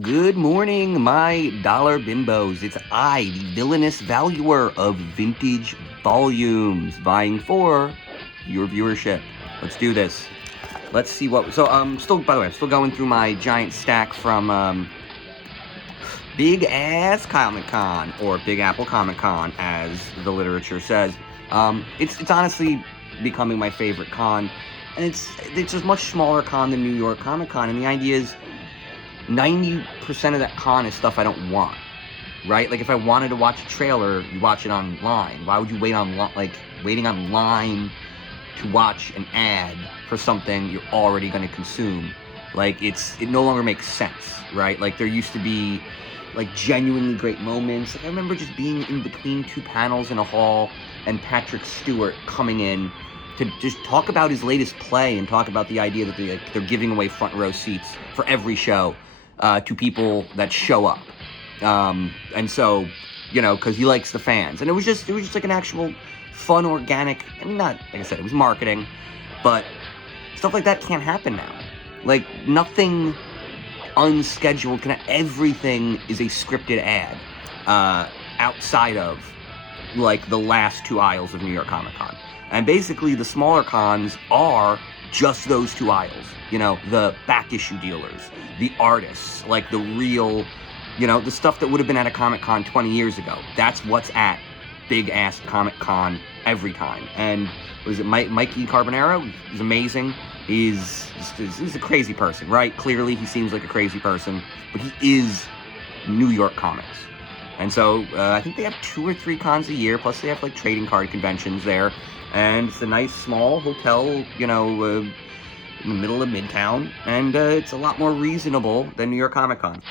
Good morning, my dollar bimbos. It's I, the villainous valuer of vintage volumes, vying for your viewership. Let's do this. Let's see what. So, by the way, I'm still going through my giant stack from Big Ass Comic Con, or Big Apple Comic Con, as the literature says. It's honestly becoming my favorite con, and it's a much smaller con than New York Comic Con, and the idea is 90% of that con is stuff I don't want, right? Like, if I wanted to watch a trailer, you watch it online. Why would you waiting online to watch an ad for something you're already going to consume? Like, it no longer makes sense, right? Like, there used to be, like, genuinely great moments. Like, I remember just being in between two panels in a hall and Patrick Stewart coming in to just talk about his latest play and talk about the idea that they're giving away front row seats for every show to people that show up. And so, because he likes the fans. And it was just like an actual fun, organic, I mean, not, like I said, it was marketing, but stuff like that can't happen now. Like, nothing unscheduled, everything is a scripted ad outside of, like, the last two aisles of New York Comic Con. And basically, the smaller cons are just those two aisles. The back issue dealers, the artists, like the real, the stuff that would have been at a Comic Con 20 years ago. That's what's at Big Ass Comic Con every time. And was it Mikey Carbonaro? He's amazing. He's a crazy person, right? Clearly, he seems like a crazy person, but he is New York comics. And so I think they have 2 or 3 cons a year, plus they have like trading card conventions there. And it's a nice small hotel, in the middle of Midtown, and it's a lot more reasonable than New York Comic Con.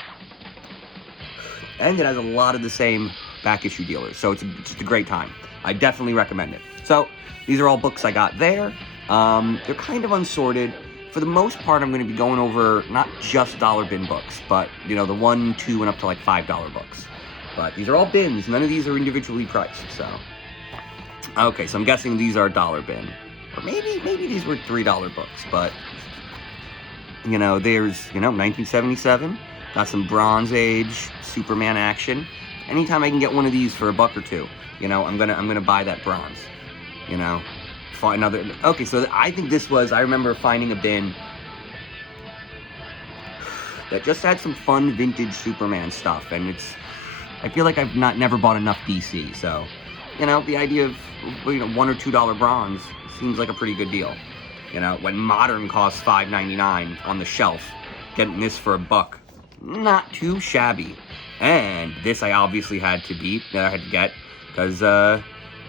And it has a lot of the same back issue dealers, so it's just a great time. I definitely recommend it. So these are all books I got there. They're kind of unsorted. For the most part, I'm going to be going over not just dollar bin books, but the $1, $2, and up to like $5 books. But these are all bins. None of these are individually priced. So, okay, so I'm guessing these are dollar bin. Or maybe these were $3 books, but, there's, 1977, got some Bronze Age Superman action. Anytime I can get one of these for $1 or $2, I'm gonna buy that bronze, find another. Okay, so I think I remember finding a bin that just had some fun vintage Superman stuff, and I feel like I've never bought enough DC, so, the idea of, $1 or $2 bronze seems like a pretty good deal. When modern costs $5.99 on the shelf, getting this for $1, not too shabby. And this I obviously had to get, because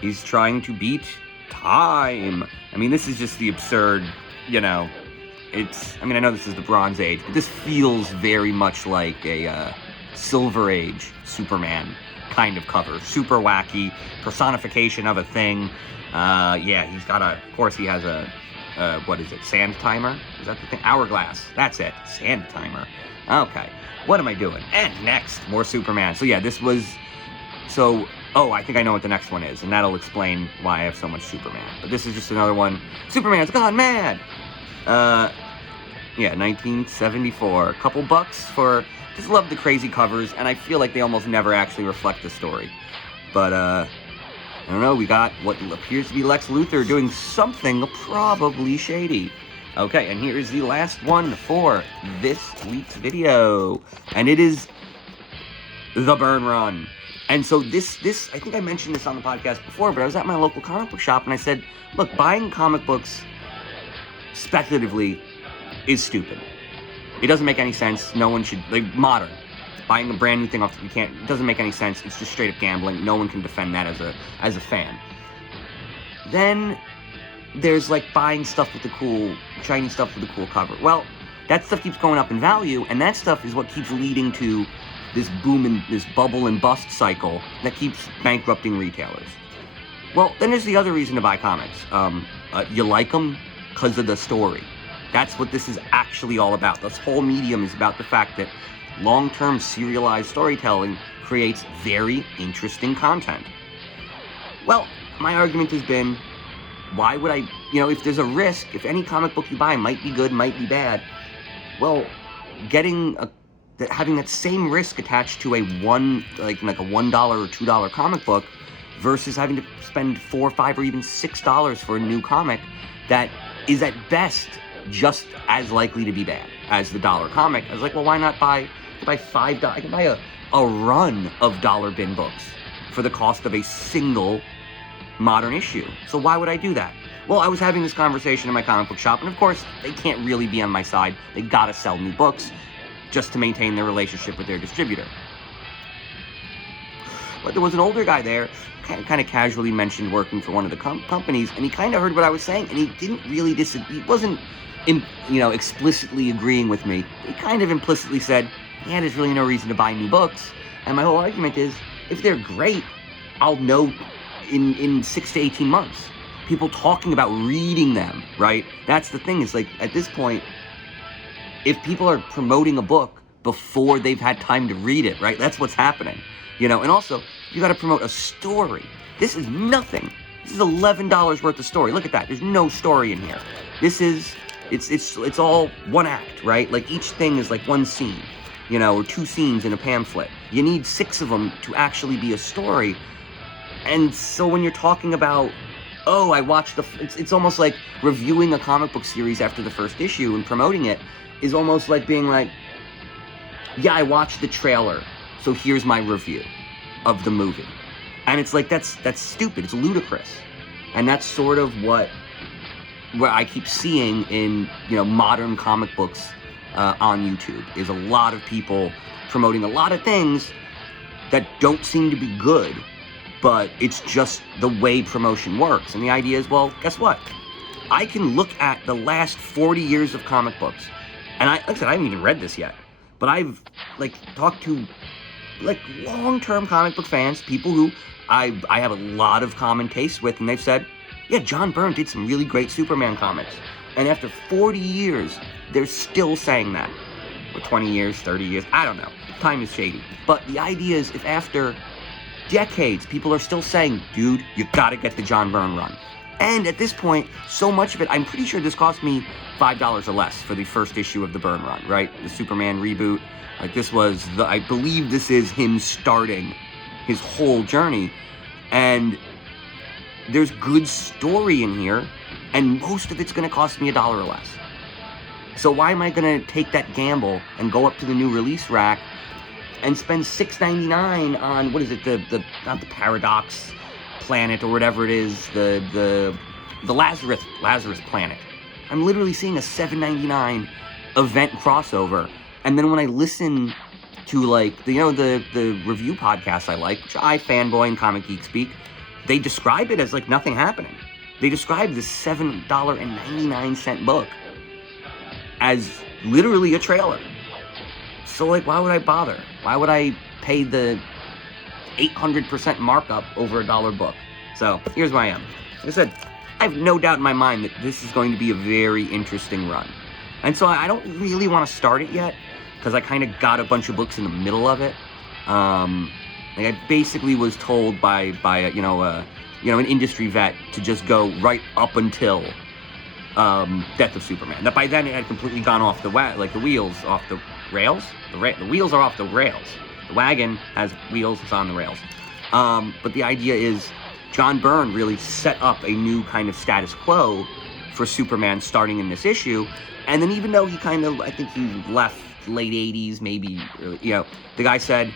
he's trying to beat time. I mean, this is just the absurd, I know this is the Bronze Age, but this feels very much like a Silver Age Superman kind of cover. Super wacky, personification of a thing. He's got of course he has a, what is it, sand timer? Is that the thing? Hourglass. That's it. Sand timer. Okay. What am I doing? And next, more Superman. So yeah, I think I know what the next one is, and that'll explain why I have so much Superman. But this is just another one. Superman's gone mad! 1974. A couple bucks for, just love the crazy covers, and I feel like they almost never actually reflect the story. But, I don't know, we got what appears to be Lex Luthor doing something probably shady. Okay, and here is the last one for this week's video. And it is The Burn Run. And so this, I think I mentioned this on the podcast before, but I was at my local comic book shop and I said, look, buying comic books speculatively is stupid. It doesn't make any sense. No one should, modern. Buying a brand new thing off, it doesn't make any sense. It's just straight up gambling. No one can defend that as a fan. Then there's buying stuff with the cool, shiny stuff with the cool cover. Well, that stuff keeps going up in value, and that stuff is what keeps leading to this boom and this bubble and bust cycle that keeps bankrupting retailers. Well, then there's the other reason to buy comics. You like them because of the story. That's what this is actually all about. This whole medium is about the fact that long-term serialized storytelling creates very interesting content. Well, my argument has been, why would I, if there's a risk, if any comic book you buy might be good, might be bad, well, getting a that having that same risk attached to a $1 or $2 comic book versus having to spend $4, $5, or even $6 for a new comic that is at best just as likely to be bad as the dollar comic. I was like, well, why not buy $5? I can buy a run of dollar bin books for the cost of a single modern issue. So why would I do that? Well, I was having this conversation in my comic book shop, and of course, they can't really be on my side. They gotta sell new books just to maintain their relationship with their distributor. But there was an older guy there, kind of casually mentioned working for one of the companies, and he kind of heard what I was saying, and he didn't really he wasn't, explicitly agreeing with me. He kind of implicitly said, yeah, there's really no reason to buy new books. And my whole argument is, if they're great, I'll know in 6 to 18 months. People talking about reading them, right? That's the thing, is like, at this point, if people are promoting a book before they've had time to read it, right? That's what's happening, and also, you got to promote a story. This is nothing. This is $11 worth of story. Look at that. There's no story in here. This is, it's all one act, right? Like, each thing is like one scene, or 2 scenes in a pamphlet. You need 6 of them to actually be a story. And so when you're talking about, oh, I watched it's almost like reviewing a comic book series after the first issue and promoting it is almost like being like, yeah, I watched the trailer, so here's my review of the movie. And it's like, that's stupid, it's ludicrous. And that's sort of what I keep seeing in, modern comic books on YouTube, is a lot of people promoting a lot of things that don't seem to be good, but it's just the way promotion works. And the idea is, well, guess what? I can look at the last 40 years of comic books, and like I said, I haven't even read this yet, but I've, talked to, long-term comic book fans, people who I have a lot of common tastes with, and they've said, yeah, John Byrne did some really great Superman comics. And after 40 years, they're still saying that. Or 20 years, 30 years, I don't know. Time is shady. But the idea is, if after decades, people are still saying, dude, you gotta get the John Byrne run. And at this point, so much of it, I'm pretty sure this cost me $5 or less for the first issue of the Byrne run, right? The Superman reboot. This was I believe this is him starting his whole journey. And there's good story in here, and most of it's gonna cost me $1 or less. So why am I gonna take that gamble and go up to the new release rack and spend $6.99 on, what is it, not the Paradox Planet or whatever it is, the Lazarus Planet. I'm literally seeing a $7.99 event crossover, and then when I listen to the review podcasts I like, which I fanboy and Comic Geek speak, they describe it as nothing happening. They describe this $7.99 book as literally a trailer. So why would I bother? Why would I pay the 800% markup over $1 book? So here's where I am. Like I said, I have no doubt in my mind that this is going to be a very interesting run. And so I don't really want to start it yet, because I kind of got a bunch of books in the middle of it. I basically was told by an industry vet to just go right up until Death of Superman. That by then it had completely gone off the wheels off the rails. The wheels are off the rails. The wagon has wheels, it's on the rails. But the idea is, John Byrne really set up a new kind of status quo for Superman starting in this issue. And then even though I think he left late 80s, maybe, the guy said,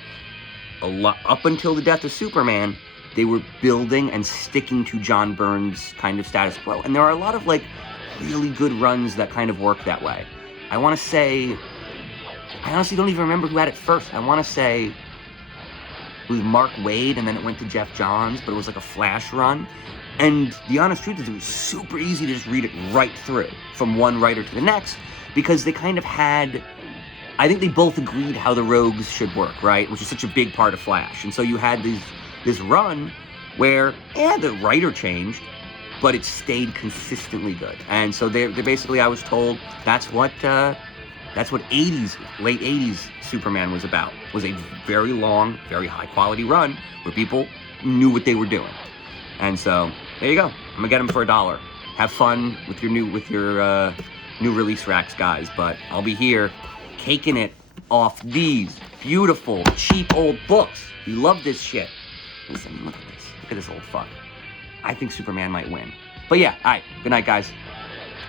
up until the Death of Superman, they were building and sticking to John Byrne's kind of status quo. And there are a lot of really good runs that kind of work that way. I want to say, I honestly don't even remember who had it first. I want to say it was Mark Waid, and then it went to Jeff Johns, but it was a flash run. And the honest truth is, it was super easy to just read it right through from one writer to the next, because they kind of had, I think they both agreed how the rogues should work, right? Which is such a big part of Flash. And so you had this run where, the writer changed, but it stayed consistently good. And so they basically, I was told, that's what 80s, late 80s Superman was about. Was a very long, very high quality run where people knew what they were doing. And so there you go. I'm gonna get them for $1. Have fun with your new release racks, guys. But I'll be here caking it off these beautiful, cheap old books. We love this shit. Listen, look at this. Look at this old fuck. I think Superman might win. But yeah, all right. Good night, guys.